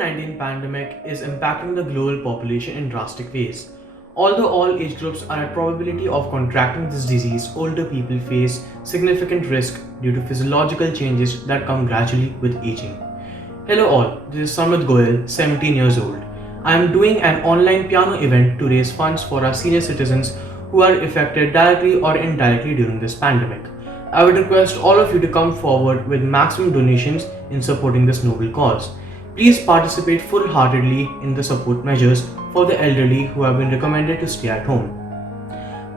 COVID-19 pandemic is impacting the global population in drastic ways. Although all age groups are at probability of contracting this disease, older people face significant risk due to physiological changes that come gradually with aging. Hello all, this is Samrit Goyal, 17 years old. I am doing an online piano event to raise funds for our senior citizens who are affected directly or indirectly during this pandemic. I would request all of you to come forward with maximum donations in supporting this noble cause. Please participate full heartedly in the support measures for the elderly who have been recommended to stay at home.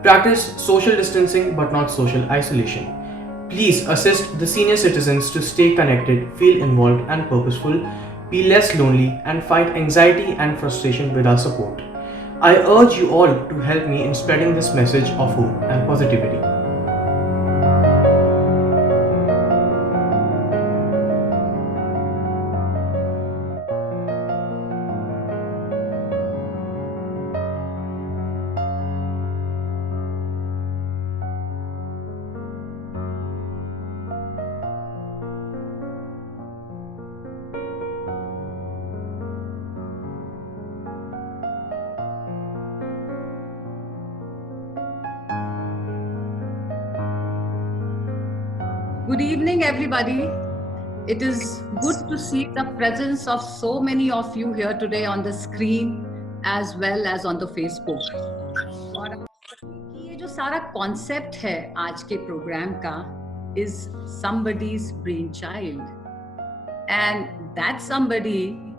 Practice social distancing but not social isolation. Please assist the senior citizens to stay connected, feel involved and purposeful, be less lonely, and fight anxiety and frustration with our support. I urge you all to help me in spreading this message of hope and positivity. Good evening, everybody. It is good to see the presence of so many of you here today on the screen as well as on the Facebook. और ये जो सारा concept है आज के programme का is somebody's brainchild, and that somebody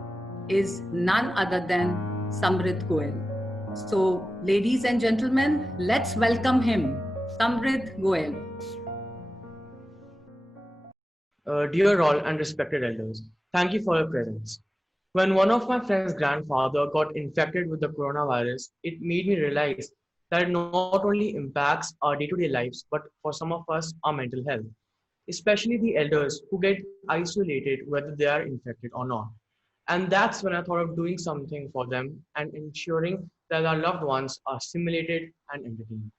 is none other than Samrit Goel. So, ladies and gentlemen, let's welcome him, Samrit Goel. Dear all and respected elders, thank you for your presence. When one of my friend's grandfather got infected with the coronavirus, it made me realize that it not only impacts our day-to-day lives, but for some of us, our mental health, especially the elders who get isolated whether they are infected or not. And that's when I thought of doing something for them and ensuring that our loved ones are stimulated and entertained.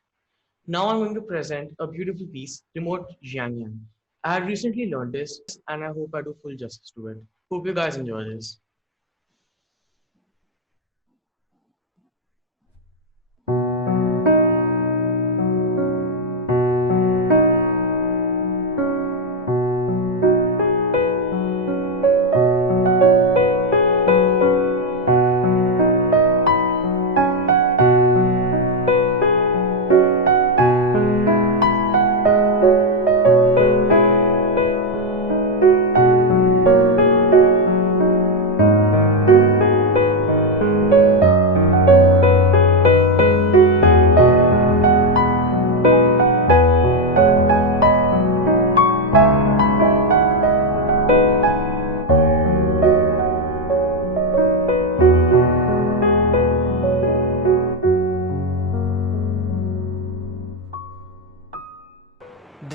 Now I'm going to present a beautiful piece, Remote Jiangyan. I had recently learned this and I hope I do full justice to it. Hope you guys enjoy this.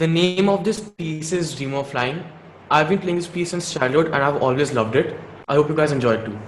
The name of this piece is Dream of Flying. I've been playing this piece since childhood and I've always loved it. I hope you guys enjoy it too.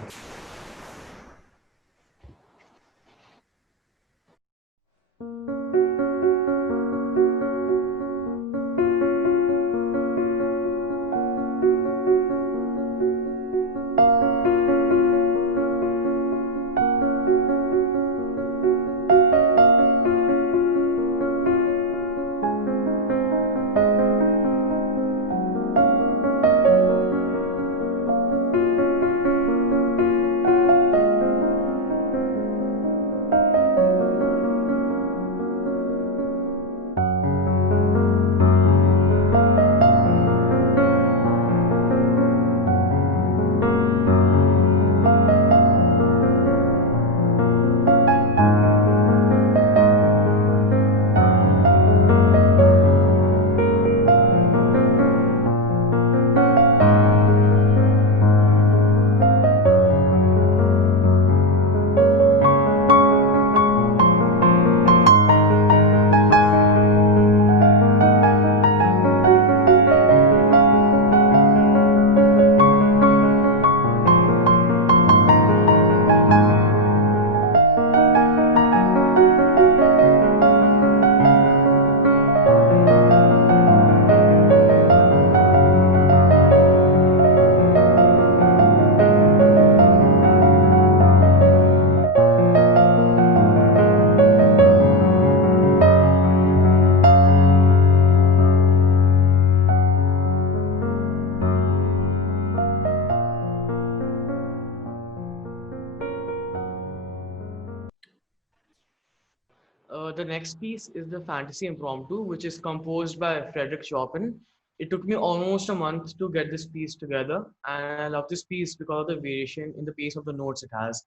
the next piece is the Fantasy Impromptu, which is composed by Frederick Chopin. It took me almost a month to get this piece together, and I love this piece because of the variation in the pace of the notes it has.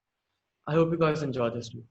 I hope you guys enjoy this too.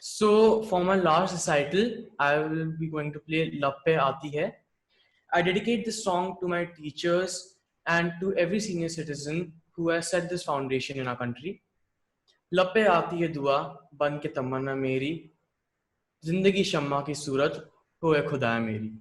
So for my last recital, I will be going to play Lappe Aati Hai. I dedicate this song to my teachers and to every senior citizen who has set this foundation in our country. लपे आती है दुआ बन के तमन्ना मेरी जिंदगी शम्मा की सूरत होए खुदा मेरी.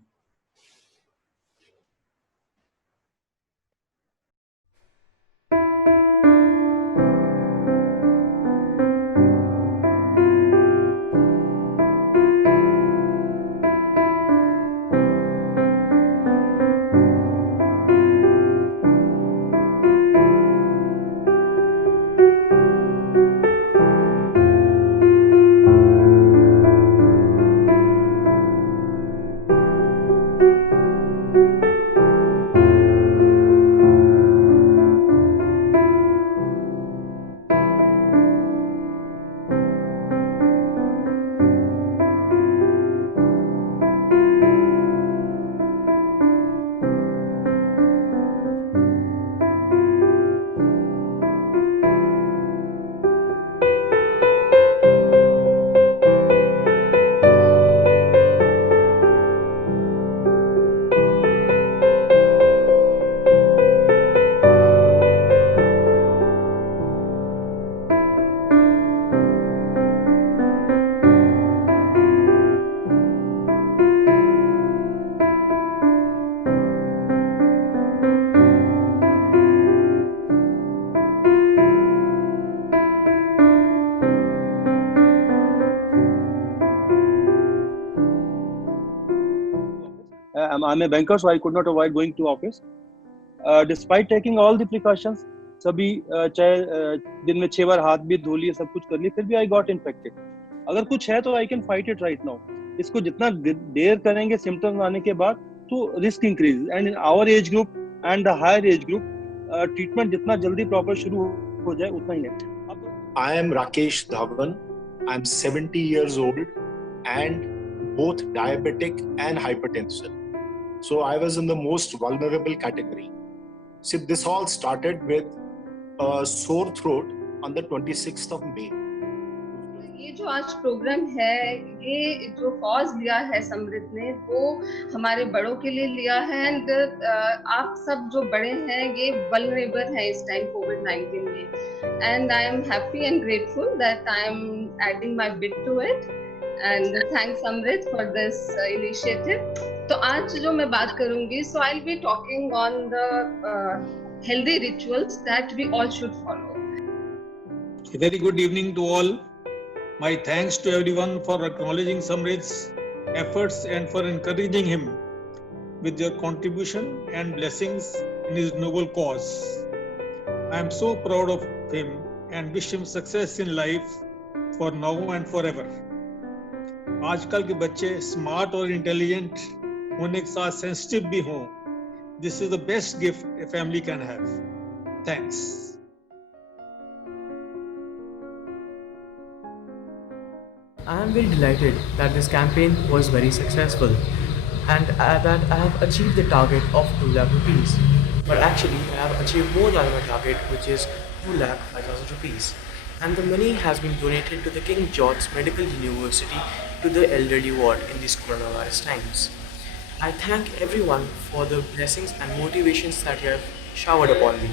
I'm a banker, so I could not avoid going to office. Despite taking all the precautions, सभी चाहे दिन में 6 बार हाथ भी धो लिए, सब कुछ कर लिए, फिर भी I got infected. अगर कुछ है तो I can fight it right now. इसको जितना देर करेंगे symptoms आने के बाद, तो risk increases. And in our age group and the higher age group, treatment जितना जल्दी proper शुरू हो जाए उतना ही है. I am Rakesh Dhawan. I'm 70 years old and both diabetic and hypertensive. So I was in the most vulnerable category. See, this all started with a sore throat on the 26th of May. ये जो आज programme है, ये जो cause लिया है समृद्ध ने, वो हमारे बड़ों के लिए लिया है. एंड आप सब जो बड़े हैं ये वल्नरेबल हैं इस टाइम कोविड-19 में. And I am happy and grateful that I am adding my bit to it. And thanks Samrit for this initiative. तो आज जो मैं बात करूंगी, so I'll be talking on the healthy rituals that we all should follow. A very good evening to all. My thanks to everyone for acknowledging Samrit's efforts and for encouraging him with your contribution and blessings in his noble cause. I am so proud of him and wish him success in life for now and forever. आजकल के बच्चे smart और intelligent होने के साथ sensitive भी हों. This is the best gift a family can have. Thanks. I am very delighted that this campaign was very successful and that I have achieved the target of 2 lakh rupees. But actually, I have achieved more than my target, which is 2 lakh 5,000 rupees. And the money has been donated to the King George's Medical University to the elderly ward in these coronavirus times. I thank everyone for the blessings and motivations that you have showered upon me.